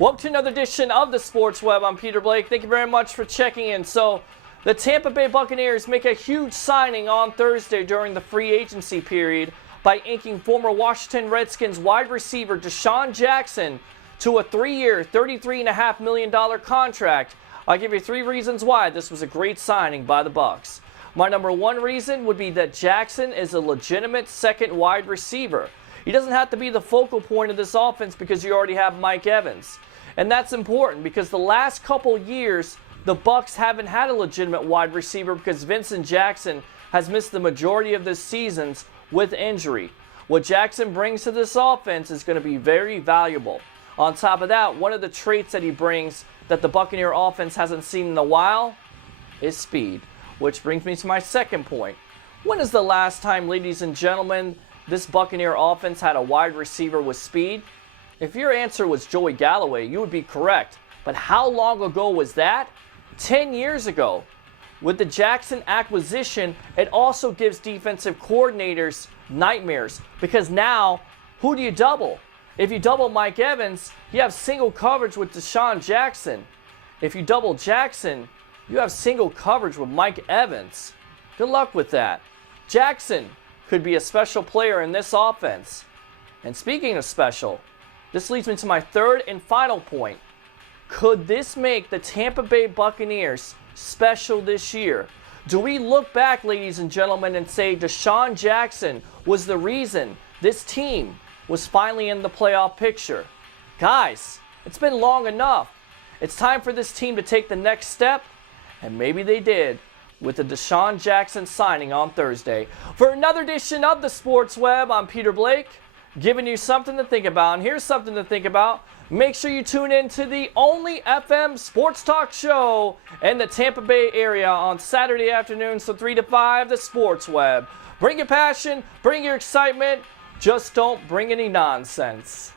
Welcome to another edition of the Sports Web. I'm Peter Blake. Thank you very much for checking in. So, the Tampa Bay Buccaneers make a huge signing on Thursday during the free agency period by inking former Washington Redskins wide receiver Desean Jackson to a 3-year, $33.5 million contract. I'll give you 3 reasons why this was a great signing by the Bucs. My number 1 reason would be that Jackson is a legitimate second wide receiver. He doesn't have to be the focal point of this offense because you already have Mike Evans. And that's important because the last couple years, the Bucs haven't had a legitimate wide receiver because Desean Jackson has missed the majority of this seasons with injury. What Jackson brings to this offense is going to be very valuable. On top of that, one of the traits that he brings that the Buccaneer offense hasn't seen in a while is speed. Which brings me to my second point. When is the last time, ladies and gentlemen, this Buccaneer offense had a wide receiver with speed? If your answer was Joey Galloway, you would be correct. But how long ago was that? 10 years ago. With the Jackson acquisition, it also gives defensive coordinators nightmares because now, who do you double? If you double Mike Evans, you have single coverage with Desean Jackson. If you double Jackson, you have single coverage with Mike Evans. Good luck with that. Jackson could be a special player in this offense. And speaking of special, this leads me to my third and final point. Could this make the Tampa Bay Buccaneers special this year? Do we look back, ladies and gentlemen, and say Desean Jackson was the reason this team was finally in the playoff picture? Guys, it's been long enough. It's time for this team to take the next step, and maybe they did with the Desean Jackson signing on Thursday. For another edition of the Sports Web, I'm Peter Blake, giving you something to think about. And here's something to think about. Make sure you tune in to the only FM sports talk show in the Tampa Bay area on Saturday afternoons from 3 to 5, the Sports Web. Bring your passion, bring your excitement, just don't bring any nonsense.